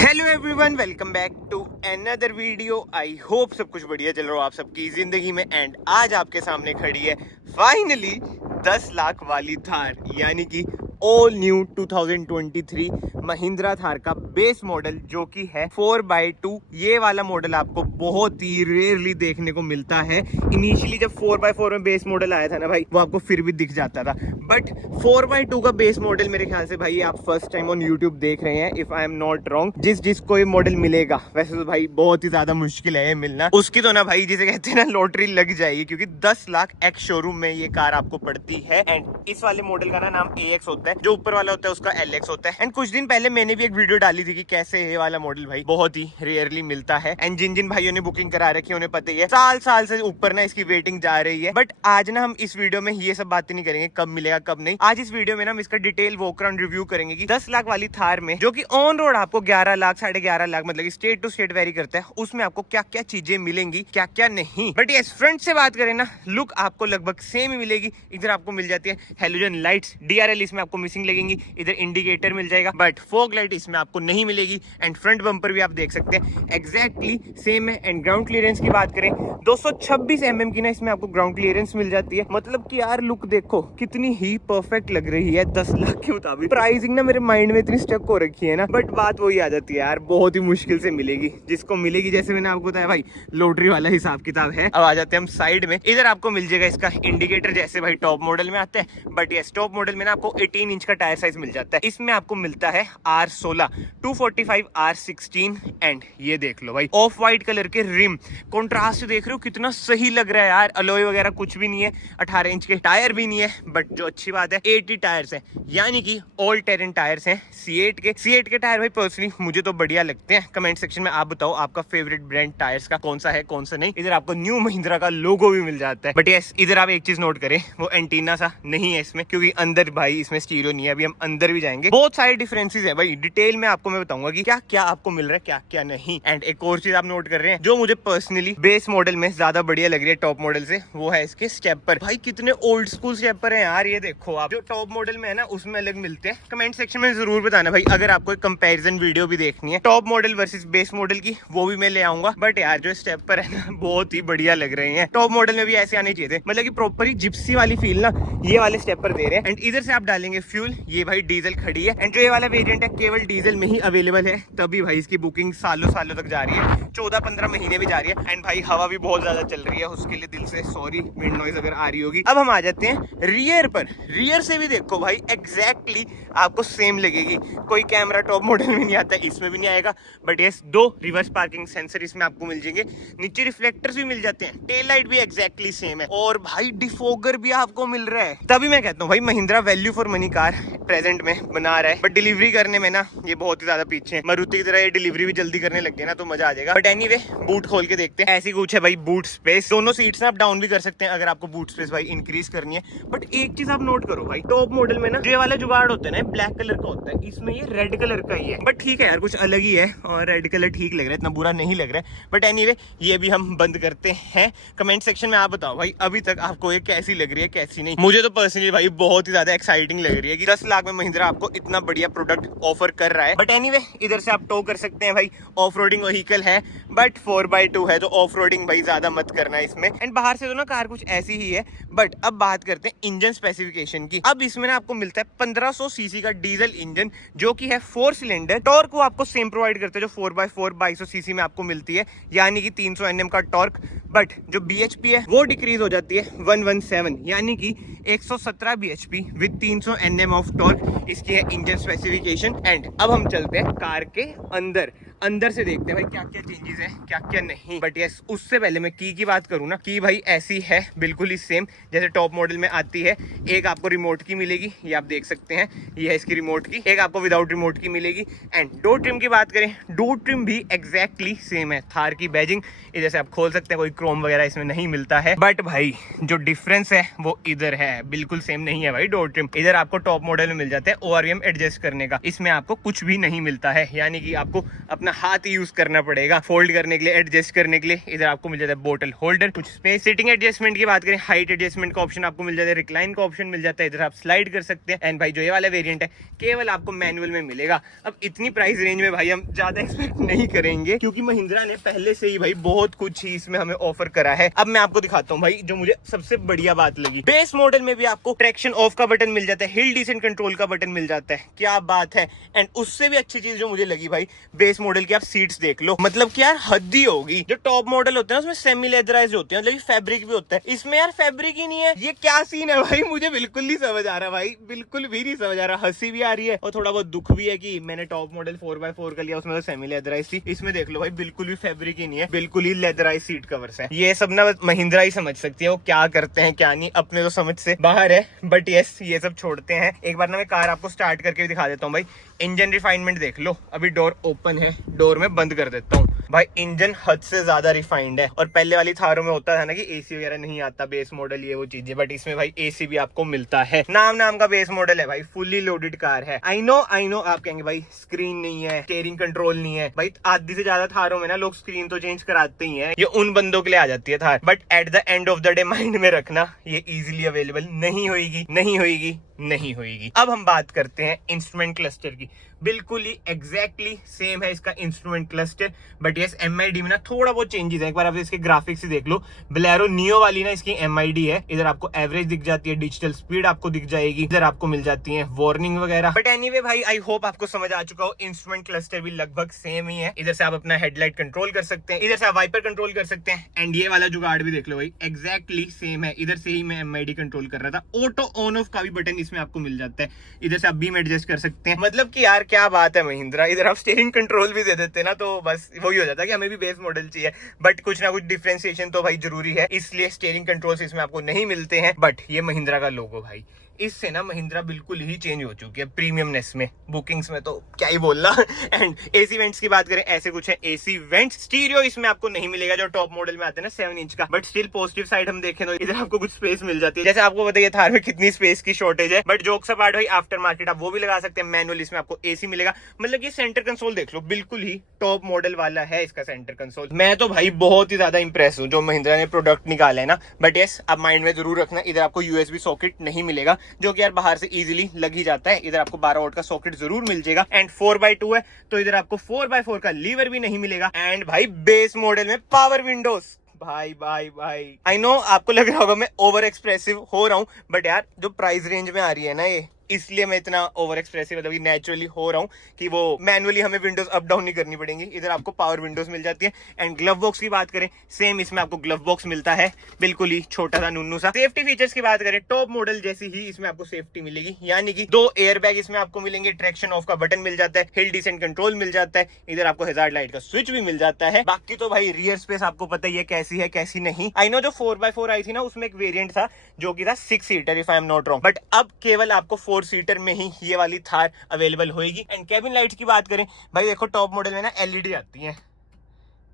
Hello everyone, welcome back to another video. I hope सब कुछ बढ़िया चल रहा हो आप सबकी जिंदगी में। एंड आज आपके सामने खड़ी है फाइनली 10 लाख वाली थार, यानी कि ऑल न्यू 2023 महिंद्रा थार का बेस मॉडल, जो कि है 4x2। ये वाला मॉडल आपको बहुत ही रेयरली देखने को मिलता है। इनिशियली जब 4x4 में बेस मॉडल आया था ना भाई, वो आपको फिर भी दिख जाता था, बट 4x2 का बेस मॉडल मेरे ख्याल से भाई आप फर्स्ट टाइम ऑन यूट्यूब देख रहे हैं, if I am not wrong. जिसको ये मॉडल मिलेगा, वैसे तो भाई बहुत ही ज्यादा मुश्किल है ये मिलना, उसकी तो ना भाई जिसे कहते हैं ना लॉटरी लग जाएगी, क्योंकि 10 लाख एक्स शोरूम में ये कार आपको पड़ती है। एंड इस वाले मॉडल का ना नाम AX होता है, जो ऊपर वाला होता है उसका LX होता है। एंड कुछ दिन पहले मैंने भी एक वीडियो डाली थी कि कैसे ये वाला मॉडल भाई बहुत ही रेयरली मिलता है। एंड जिन भाइयों ने बुकिंग करा रखी है उन्हें पता ही है, साल से ऊपर ना इसकी वेटिंग जा रही है। बट आज ना हम इस वीडियो में ये सब बातें नहीं करेंगे कब मिलेगा कब नहीं। आज इस वीडियो में ना हम इसका डिटेल वॉक अराउंड रिव्यू करेंगे कि 10 लाख वाली थार में, जो कि ऑन रोड आपको 11 लाख 11.5 लाख, मतलब स्टेट टू स्टेट वेरी करता है, उसमें आपको क्या क्या चीजें मिलेंगी क्या क्या नहीं। बट ये फ्रंट से बात करें ना, लुक आपको लगभग सेम ही मिलेगी। इधर आपको मिल जाती है हेलोजन लाइट्स, DRL इसमें आपको मिसिंग लगेंगी, इधर इंडिकेटर मिल जाएगा, बट फॉग लाइट इसमें आपको नहीं मिलेगी। एंड फ्रंट बम्पर भी आप देख सकते हैं एग्जैक्टली सेम है। एंड ग्राउंड क्लियरेंस की बात करें, 226 mm की ना इसमें आपको ग्राउंड क्लियरेंस मिल जाती है। मतलब कि यार लुक देखो कितनी ही परफेक्ट लग रही है 10 लाख के मुताबिक। प्राइसिंग ना मेरे माइंड में इतनी स्टक हो रखी है ना, बट बात वही आ जाती है यार, बहुत ही मुश्किल से मिलेगी। जिसको मिलेगी, जैसे मैंने आपको बताया भाई, लॉटरी वाला हिसाब किताब है। अब आ जाते हैं हम साइड में। इधर आपको मिल जाएगा इसका इंडिकेटर, जैसे भाई टॉप मॉडल में आता है, बट ये टॉप मॉडल में ना आपको 18 इंच का टायर साइज मिल जाता है। इसमें आपको मिलता है R16 245 R16। एंड ये देख लो भाई, ऑफ वाइट कलर के रिम, कॉन्ट्रास्ट देख रहे हो कितना सही लग रहा है यार। अलॉय वगैरह कुछ भी नहीं है, 18 इंच के टायर भी नहीं है, बट जो अच्छी बात है 80 टायर्स हैं, यानी कि ऑल टेरेन टायर्स हैं C8 के टायर। भाई पर्सनली मुझे तो बढ़िया लगते हैं। कमेंट सेक्शन में आप बताओ आपका फेवरेट ब्रांड टायर्स का कौन सा है कौन सा नहीं। इधर आपको न्यू महिंद्रा का लोगो भी मिल जाता है। बट यस, इधर आप एक चीज नोट करें, वो एंटीना सा नहीं है इसमें, क्योंकि अंदर भाई इसमें स्टीरियो नहीं है। अभी हम अंदर भी जाएंगे, बहुत सारे डिफरेंसेस है भाई। डिटेल में आपको मैं बताऊंगा कि क्या क्या आपको मिल रहा है क्या क्या नहीं। एंड एक और चीज आप नोट कर रहे हैं जो मुझे पर्सनली बेस मॉडल में ज्यादा बढ़िया लग रही है टॉप मॉडल से, वो है इसके स्टेपर। भाई कितने ओल्ड स्कूल स्टेपर है यार, ये देखो आप। जो टॉप मॉडल में है ना उसमें अलग मिलते हैं। कमेंट सेक्शन में जरूर बताना भाई, अगर आपको एक कंपैरिजन वीडियो भी देखनी है top model versus base model की, वो भी मैं ले आऊंगा। बट यार जो स्टेपर है ना बहुत ही बढ़िया लग रहे हैं। टॉप मॉडल में भी ऐसे आने चाहिए थे, मतलब कि प्रॉपर ही जिप्सी वाली फील ना ये वाले स्टेपर दे रहे हैं। एंड इधर से आप डालेंगे फ्यूल, ये भाई डीजल खड़ी है। एंड जो ये वाला वेरिएंट है केवल डीजल में ही अवेलेबल है, तभी भाई इसकी बुकिंग सालों तक जा रही है, 14-15 महीने भी जा रही है। एंड भाई हवा भी बहुत ज्यादा चल रही है, उसके लिए दिल से सॉरी विंड नॉइज अगर आ रही होगी। अब हम आ जाते हैं रियर पर। रियर से भी देखो भाई एग्जैक्टली आपको सेम लगेगी। कोई कैमरा टॉप मॉडल में नहीं आता, इसमें भी नहीं आएगा। But yes, 2 reverse parking sensor इसमें आपको मिल जाएंगे, नीचे रिफ्लेक्टर्स भी मिल जाते हैं, टेल लाइट भी एग्जैक्टली सेम है, और भाई डिफोगर भी आपको मिल रहा है। तभी मैं कहता हूँ भाई Mahindra value for money car present में बना रहा है, बट डिलीवरी करने में ना ये बहुत ही ज्यादा पीछे है। मारुति की तरह ये डिलीवरी भी जल्दी करने लग गए ना तो मजा आ जाएगा। बट एनीवे, बूट खोल के देखते हैं। ऐसी कुछ है भाई बूट स्पेस, दोनों सीट्स ना आप डाउन भी कर सकते हैं अगर आपको बूट स्पेस भाई इंक्रीज करनी है। बट एक चीज आप नोट करो भाई, टॉप मॉडल में ना ये वाला जुगाड़ होता है ना ब्लैक कलर का होता है, इसमें ये रेड कलर का ही है। बट ठीक है यार, कुछ अलग ही है और रेड कलर ठीक लग रहा है, इतना बुरा नहीं लग रहा है। बट एनीवे, ये भी हम बंद करते हैं। कमेंट सेक्शन में आप बताओ भाई अभी तक आपको ये कैसी लग रही है कैसी नहीं। मुझे तो पर्सनली भाई बहुत ही ज्यादा एक्साइटिंग लग रही है कि 10 लाख में महिंद्रा आपको इतना बढ़िया प्रोडक्ट ऑफर कर रहा है। बट एनीवे, इधर से आप टो कर सकते हैं भाई, ऑफ रोडिंग व्हीकल है, बट 4x2 है तो ऑफ रोडिंग भाई ज्यादा मत करना इसमें। एंड बाहर से तो ना कार कुछ ऐसी ही है। बट अब बात करते हैं इंजन स्पेसिफिकेशन की। अब इसमें ना आपको मिलता है 1500 सीसी का डीजल इंजन, जो कि है 4 सिलेंडर। टॉर्क वो आपको सेम प्रोवाइड करते हैं जो 4x4 2200 सीसी में आपको मिलती है, यानी कि 300 Nm का टॉर्क। बट जो BHP है वो डिक्रीज हो जाती है 117, यानी कि 117 BHP with 300 Nm of torque. इसकी है इंजन स्पेसिफिकेशन। एंड अब हम चलते हैं कार के अंदर से देखते हैं भाई क्या क्या चेंजेस है क्या क्या नहीं। बट यस, उससे पहले मैं की बात करूँ ना, की भाई ऐसी है बिल्कुल ही सेम जैसे टॉप मॉडल में आती है। एक आपको रिमोट की मिलेगी, ये आप देख सकते हैं, ये है इसकी रिमोट की। एक आपको विदाउट रिमोट की मिलेगी। एंड डोर ट्रिम की बात करें, डोर ट्रिम भी एग्जैक्टली सेम है। थार की बैजिंग इधर से आप खोल सकते हैं, कोई क्रोम वगैरह इसमें नहीं मिलता है। बट भाई जो डिफरेंस है वो इधर है, बिल्कुल सेम नहीं है भाई डोर ट्रिम। इधर आपको टॉप मॉडल में मिल जाता है ORVM एडजस्ट करने का, इसमें आपको कुछ भी नहीं मिलता है, यानी कि आपको अपना में हाथ ही यूज करना पड़ेगा फोल्ड करने के लिए, एडजस्ट करने के लिए। इधर आपको मिल जाता है बोटल होल्डर, कुछ स्पेस। सीटिंग एडजस्टमेंट की बात करें, हाइट एडजस्टमेंट का ऑप्शन आपको मिल जाता है, रिक्लाइन का ऑप्शन मिल जाता है, इधर आप स्लाइड कर सकते हैं। एंड भाई जो ये वाला वेरिएंट है केवल आपको मैनुअल में मिलेगा। अब इतनी प्राइस रेंज में भाई हम ज्यादा एक्सपेक्ट नहीं करेंगे, क्योंकि महिंद्रा ने पहले से ही भाई बहुत कुछ ही इसमें हमें ऑफर करा है। अब मैं आपको दिखाता हूँ भाई जो मुझे सबसे बढ़िया बात लगी, बेस मॉडल में भी आपको ट्रैक्शन ऑफ का बटन मिल जाता है, हिल डिसेंट कंट्रोल का बटन मिल जाता है। क्या बात है। एंड उससे भी अच्छी चीज जो मुझे लगी भाई, बेस मॉडल की आप सीट्स देख लो, मतलब कि यार हद ही होगी। जो टॉप मॉडल होते हैं उसमें सेमी लेदराइज होते हैं, मतलब फैब्रिक भी होता है, इसमें यार फैब्रिक ही नहीं है। ये क्या सीन है भाई, मुझे बिल्कुल नहीं समझ आ रहा भाई, बिल्कुल भी नहीं समझ आ रहा। हंसी भी आ रही है और थोड़ा बहुत दुख भी है कि मैंने टॉप मॉडल 4x4 का लिया, उसमें तो सेमी लेदराइज थी। इसमें देख लो भाई बिल्कुल भी फैब्रिक ही नहीं है, बिल्कुल ही लेदराइज सीट कवर्स है। ये सब ना महिंद्रा ही समझ सकती है वो क्या करते हैं क्या नहीं, अपने तो समझ से बाहर है। बट यस, ये सब छोड़ते हैं। एक बार ना मैं कार आपको स्टार्ट करके भी दिखा देता हूँ भाई। इंजन रिफाइनमेंट देख लो, अभी डोर ओपन है, डोर में बंद कर देता हूँ भाई। इंजन हद से ज्यादा रिफाइंड है। और पहले वाली थारों में होता था ना कि एसी वगैरह नहीं आता, बेस मॉडल ये वो चीजें, बट इसमें भाई एसी भी आपको मिलता है। नाम का बेस मॉडल है भाई, फुल्ली लोडेड कार है। आई नो आप कहेंगे भाई स्क्रीन नहीं है, स्टीयरिंग कंट्रोल नहीं है। भाई आधी से ज्यादा थारों में ना लोग स्क्रीन तो चेंज कराते ही हैं, ये उन बंदों के लिए आ जाती है Thar. But at the end of the day mind में रखना, ये इजिली अवेलेबल नहीं होगी। अब हम बात करते हैं इंस्ट्रूमेंट क्लस्टर की। बिल्कुल ही एग्जैक्टली सेम है इसका instrument cluster, but yes MID में ना थोड़ा बहुत चेंजेस है। एक बार आप इसके ग्राफिक्स ही देख लो। बोलेरो नियो वाली ना इसकी MID है, इधर आपको एवरेज दिख जाती है, डिजिटल स्पीड आपको दिख जाएगी, इधर आपको मिल जाती है वार्निंग वगैरह। बट एनीवे भाई आई होप आपको समझ आ चुका हो, इंस्ट्रूमेंट क्लस्टर भी लगभग सेम ही है। इधर से आप अपना हेडलाइट कंट्रोल कर सकते हैं, इधर से आप वाइपर कंट्रोल कर सकते हैं। एंड ये वाला जुगाड़ भी देख लो भाई, एग्जैक्टली सेम है। इधर से ही मैं MID कंट्रोल कर रहा था। ऑटो ऑन ऑफ का भी बटन इसमें आपको मिल जाता है, इधर से आप बीम एडजस्ट कर सकते हैं। मतलब कि यार क्या बात है महिंद्रा, इधर आप स्टीयरिंग कंट्रोल भी दे देते ना, तो बस वही हो जाता कि हमें भी बेस मॉडल चाहिए। बट कुछ ना कुछ डिफरेंशिएशन तो भाई जरूरी है, इसलिए स्टीयरिंग कंट्रोल्स इसमें आपको नहीं मिलते हैं। बट ये महिंद्रा का लोगो भाई, इससे ना महिंद्रा बिल्कुल ही चेंज हो चुकी है प्रीमियमनेस में, बुकिंग्स में तो क्या ही बोलना। एंड एसी वेंट्स की बात करें, ऐसे कुछ है एसी वेंट्स। स्टीरियो इसमें आपको नहीं मिलेगा जो टॉप मॉडल में आते हैं ना 7 इंच का। बट स्टिल पॉजिटिव साइड हम देखें तो इधर आपको कुछ स्पेस मिल जाती है। जैसे आपको बताइए थार में कितनी स्पेस की शॉर्टेज है। बट जोक्स अपार्ट भाई, आफ्टर मार्केट आप वो भी लगा सकते हैं। मैनुअल इसमें आपको एसी मिलेगा। मतलब ये सेंटर कंसोल देख लो, बिल्कुल ही टॉप मॉडल वाला है इसका सेंटर कंसोल। मैं तो भाई बहुत ही ज्यादा इंप्रेस हूँ जो महिंद्रा ने प्रोडक्ट निकाला है ना। बट यस, आप माइंड में जरूर रखना, इधर आपको USB सॉकेट नहीं मिलेगा, जो कि यार बाहर से इजीली लग ही जाता है। इधर आपको 12 वोल्ट का सॉकेट जरूर मिल जाएगा। एंड 4x2 है तो इधर आपको 4x4 का लीवर भी नहीं मिलेगा। एंड भाई बेस मॉडल में पावर विंडोज, भाई आई नो आपको लग रहा होगा मैं ओवर एक्सप्रेसिव हो रहा हूं, बट यार जो प्राइस रेंज में आ रही है ना ये, इसलिए मैं इतना ओवर एक्सप्रेसिव मतलब नेचुरली हो रहा हूँ कि वो मैनुअली हमें विंडोज अप डाउन नहीं करनी पड़ेंगी। इधर आपको पावर विंडोज मिल जाती है। एंड ग्लव बॉक्स की बात करें, सेम इसमें आपको ग्लव बॉक्स मिलता है, बिल्कुल ही छोटा सा नुन्नू सा। सेफ्टी फीचर्स की बात करें, टॉप मॉडल जैसी ही इसमें आपको सेफ्टी मिलेगी, यानी कि 2 एयरबैग इसमें आपको मिलेंगे, ट्रैक्शन ऑफ का बटन मिल जाता है, हिल डिसेंट कंट्रोल मिल जाता है, इधर आपको हैजार्ड लाइट का स्विच भी मिल जाता है। बाकी तो भाई रियर स्पेस आपको पता ही है कैसी है कैसी नहीं। आई नो जो 4x4 आई थी ना उसमें एक वेरिएंट था जो कि था 6 seater if I am not wrong, but अब केवल आपको 4 सीटर में ही ये वाली थार अवेलेबल होगी। एंड कैबिन लाइट्स की बात करें भाई, देखो टॉप मॉडल में ना LED आती है,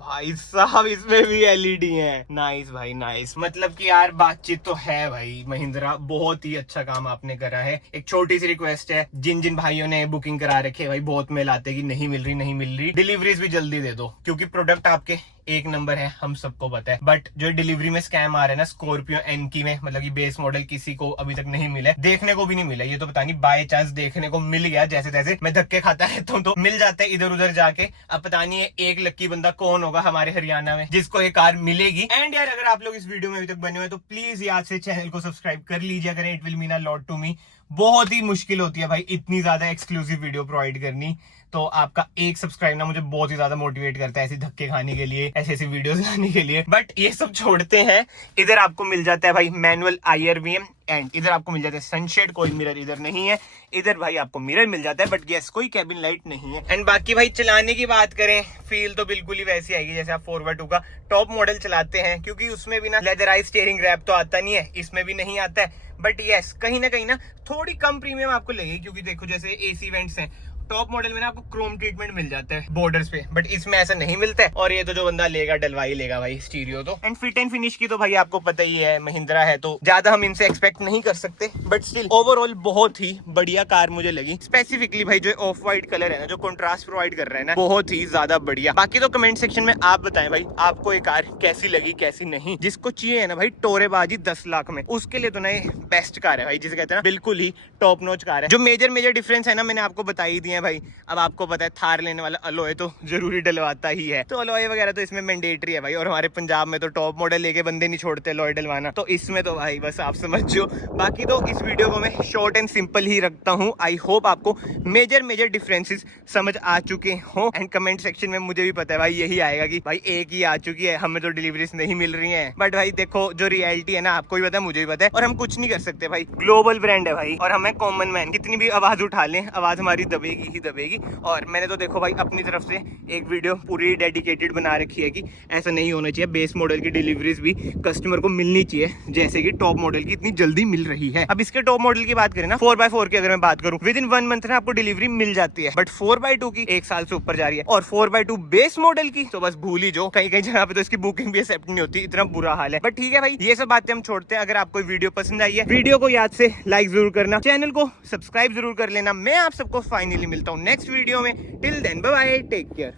भाई साहब इसमें भी LED है। नाइस भाई नाइस, मतलब कि यार बातचीत तो है भाई। महिंद्रा बहुत ही अच्छा काम आपने करा है। एक छोटी सी रिक्वेस्ट है, जिन भाइयों ने बुकिंग करा रखे भाई बहुत मेल आते कि नहीं मिल रही, डिलीवरीज भी जल्दी दे दो, क्योंकि प्रोडक्ट आपके एक नंबर है, हम सबको पता है। बट जो डिलीवरी में स्कैम आ रहे हैं ना स्कॉर्पियो एनकी में, मतलब कि बेस मॉडल किसी को अभी तक नहीं मिला, देखने को भी नहीं मिला। ये तो पता नहीं बाय चांस देखने को मिल गया, जैसे तैसे मैं धक्के खाता रहता हूँ तो मिल जाता है इधर उधर जाके। अब पता नहीं एक लक्की बंदा कौन होगा हमारे हरियाणा में जिसको ये कार मिलेगी। एंड यार अगर आप लोग इस वीडियो में अभी तक बने हुए तो प्लीज याद से चैनल को सब्सक्राइब कर लीजिए अगर, it will mean a lot to me. बहुत ही मुश्किल होती है भाई इतनी ज्यादा एक्सक्लूसिव वीडियो प्रोवाइड करनी, तो आपका एक सब्सक्राइब ना मुझे बहुत ही ज्यादा मोटिवेट करता है ऐसी धक्के खाने के लिए, ऐसी वीडियोस लाने के लिए। बट ये सब छोड़ते हैं, इधर आपको मिल जाता है भाई मैनुअल IRVM, एंड इधर आपको मिल जाता है सनशेड, कोई मिरर इधर नहीं है। इधर भाई आपको मिरर मिल जाता है, बट यस कोई कैबिन लाइट नहीं है। एंड बाकी भाई चलाने की बात करें, फील तो बिल्कुल ही वैसी आएगी जैसे आप 4x2 का टॉप मॉडल चलाते हैं, क्योंकि उसमें भी ना लेदराइज स्टीयरिंग रैप तो आता नहीं है, इसमें भी नहीं आता है। बट यस कहीं ना थोड़ी कम प्रीमियम आपको लगेगी, क्योंकि देखो जैसे AC वेंट्स हैं, टॉप मॉडल में ना आपको क्रोम ट्रीटमेंट मिल जाता है बॉर्डर्स पे, बट इसमें ऐसा नहीं मिलता है। और ये तो जो बंदा लेगा डलवा ही लेगा भाई स्टीरियो तो। एंड फिट एंड फिनिश की तो भाई आपको पता ही है, महिंद्रा है तो ज्यादा हम इनसे एक्सपेक्ट नहीं कर सकते, बट स्टिल ओवरऑल बहुत ही बढ़िया कार मुझे लगी। स्पेसिफिकली भाई जो ऑफ व्हाइट कलर है ना, जो कंट्रास्ट प्रोवाइड कर रहा है ना, बहुत ही ज्यादा बढ़िया। बाकी तो कमेंट सेक्शन में आप बताएं भाई आपको ये कार कैसी लगी कैसी नहीं। जिसको चाहिए है ना भाई टोरेबाजी 10 लाख में, उसके लिए तो ना ये बेस्ट कार है भाई, जिसे कहते हैं ना बिल्कुल ही टॉप नॉच कार है। जो मेजर डिफरेंस है ना मैंने आपको बता ही दिया है भाई। अब आपको पता है थार लेने वाला अलॉय तो जरूरी डलवाता ही है, तो अलॉय वगैरह तो इसमें मैंडेटरी है भाई। और हमारे पंजाब में तो टॉप मॉडल लेके बंदे नहीं छोड़ते अलॉय डलवाना, तो इसमें तो भाई बस आप समझो। बाकी तो इस वीडियो को मैं शॉर्ट एंड सिंपल ही रखता हूँ। आई होप आपको मेजर डिफरेंसेस समझ आ चुके हो। एंड कमेंट सेक्शन में मुझे भी पता है भाई यही आएगा कि भाई एक ही आ चुकी है, हमें तो डिलीवरीज नहीं मिल रही है। बट भाई देखो जो रियलिटी है ना, आपको भी पता है मुझे भी पता है, और हम कुछ नहीं कर सकते भाई। ग्लोबल ब्रांड है भाई, और हमें कॉमन मैन कितनी भी आवाज उठा लें, आवाज हमारी दबेगी ही दबेगी। और मैंने तो देखो भाई अपनी तरफ से एक वीडियो पूरी डेडिकेटेड बना रखी है कि ऐसा नहीं होना चाहिए, बेस मॉडल की डिलीवरीज भी कस्टमर को मिलनी चाहिए जैसे कि टॉप मॉडल की इतनी जल्दी मिल रही है। अब इसके टॉप मॉडल की बात करें ना, 4x4 की अगर मैं बात करूं, विद इन 1 मंथ में आपको डिलीवरी मिल जाती है। बट 4x2 की 1 साल से ऊपर जा रही है, और 4x2 बेस मॉडल की तो बस भूल ही जो, कहीं कहीं जगह पे तो इसकी बुकिंग भी एक्सेप्ट नहीं होती, इतना बुरा हाल है। बट ठीक है भाई, ये सब बातें हम छोड़ते हैं। अगर आपको वीडियो पसंद आई है, वीडियो को याद से लाइक जरूर करना, चैनल को सब्सक्राइब जरूर कर लेना। मैं आप सबको फाइनली मिलता हूँ नेक्स्ट वीडियो में। Till then bye bye, take care.